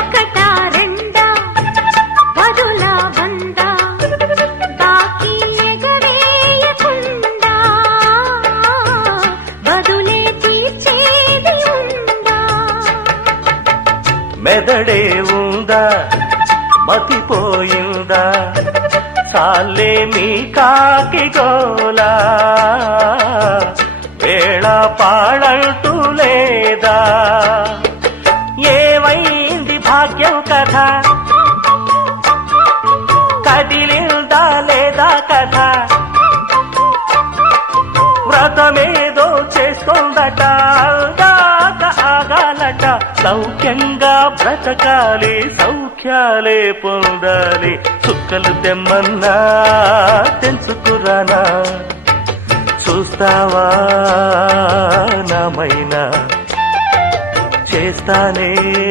ఒకటా రెండా పదుల వంద బాకీ ఎగవేయకుండా బదులే తీర్చేది ఉందా? మెదడే ఉందా మతిపోయిందా సాలే మీ కాకి గోలా వేళ పాడంటూ లేదా? ఏమైంది భాగ్యం కథ కదిలిందా లేదా కథ? వ్రతమేదో చేస్తోందట అందాక ఆగాలట సౌఖ్యంగా బ్రతకాలి సౌఖ్యాలే పొందాలి చుక్కలు తెమ్మన్నా తెంచుకురానా చూస్తావా నామైనా చేస్తానే